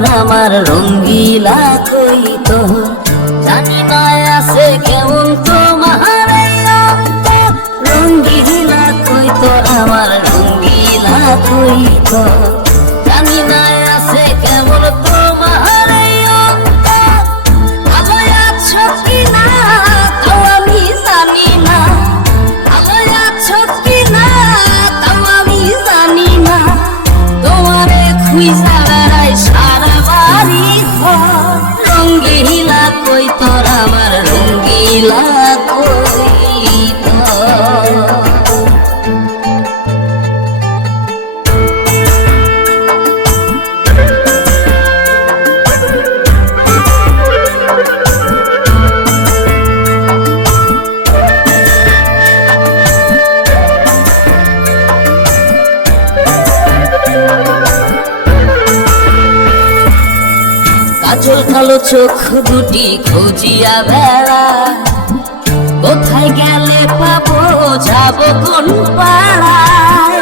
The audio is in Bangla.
তোর আমার রঙ্গিলা কই তোর জানি না আছে কেমন তোমার এই অন্তর রঙ্গিলা কই তোর আমার রঙ্গিলা কই তোর জানি না আছে কেমন তোমার এই অন্তর ভালো আছো কিনা তাও আমি জানি না ভালো আছো কিনা তাও আমি জানি না তোমারে খুঁজা বেড়াই সারা বাড়ি ঘর রঙ্গিলা কই তোর আমার রঙ্গিলা কই তোর কাজল কালো চোখ দুটি খুঁজিয়া বেড়া কোথায় গেলে পাবো যাবো কোন পাড়ায়